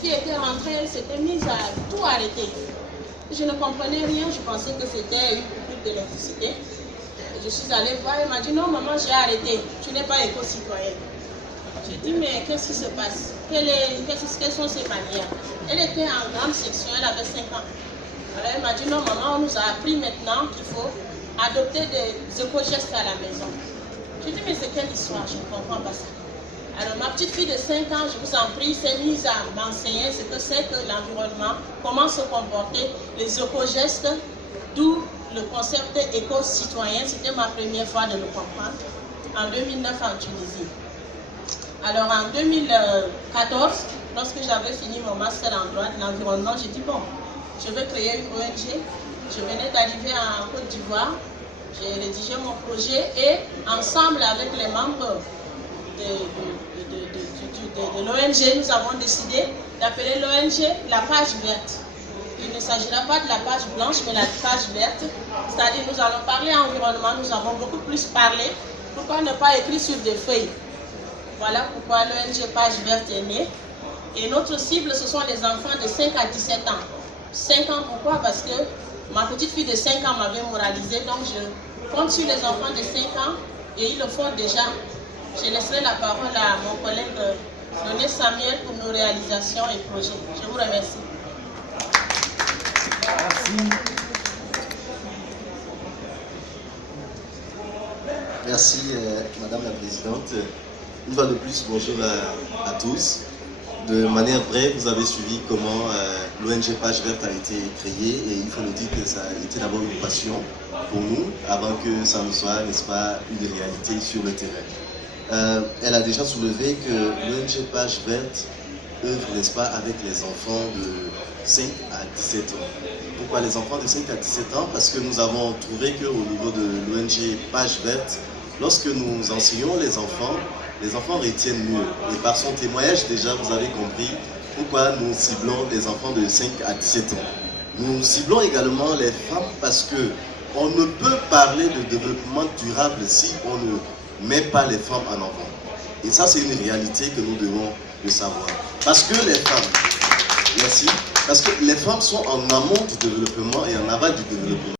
qui était rentrée, elle s'était mise à tout arrêter. Je ne comprenais rien, je pensais que c'était une coupure d'électricité. Je suis allée voir, elle m'a dit non maman, j'ai arrêté, tu n'es pas éco-citoyenne. J'ai dit mais qu'est-ce qui se passe? Quelles sont ses manières? Elle était en grande section, elle avait 5 ans. Alors elle m'a dit non maman, on nous a appris maintenant qu'il faut adopter des éco-gestes à la maison. J'ai dit mais c'est quelle histoire? Je ne comprends pas ça. Alors ma petite fille de 5 ans, je vous en prie, s'est mise à m'enseigner ce que c'est que l'environnement, comment se comporter, les éco-gestes, d'où le concept éco-citoyen. C'était ma première fois de le comprendre, en 2009 en Tunisie. Alors en 2014, lorsque j'avais fini mon master en droit de l'environnement, j'ai dit bon, je vais créer une ONG. Je venais d'arriver en Côte d'Ivoire, j'ai rédigé mon projet et ensemble avec les membres de l'ONG, nous avons décidé d'appeler l'ONG la page verte. Il ne s'agira pas de la page blanche, mais la page verte. C'est-à-dire nous allons parler environnement, nous avons beaucoup plus parlé. Pourquoi ne pas écrire sur des feuilles? Voilà pourquoi l'ONG page verte est née. Et notre cible, ce sont les enfants de 5 à 17 ans. 5 ans, pourquoi? Parce que ma petite fille de 5 ans m'avait moralisé, donc je compte sur les enfants de 5 ans et ils le font déjà. Je laisserai la parole à mon collègue René Samuel pour nos réalisations et projets. Je vous remercie. Merci. Merci, Madame la Présidente. Une fois de plus, bonjour à tous. De manière brève, vous avez suivi comment l'ONG Page Verte a été créée et il faut nous dire que ça a été d'abord une passion pour nous avant que ça ne soit, n'est-ce pas, une réalité sur le terrain. Elle a déjà soulevé que l'ONG Page Verte œuvre, n'est-ce pas, avec les enfants de 5 à 17 ans. Pourquoi les enfants de 5 à 17 ans? Parce que nous avons trouvé qu'au niveau de l'ONG Page Verte, lorsque nous enseignons les enfants retiennent mieux. Et par son témoignage, déjà, vous avez compris pourquoi nous ciblons les enfants de 5 à 17 ans. Nous ciblons également les femmes parce que on ne peut parler de développement durable si on ne met pas les femmes en avant. Et ça, c'est une réalité que nous devons le savoir. Parce que les femmes, merci, parce que les femmes sont en amont du développement et en aval du développement.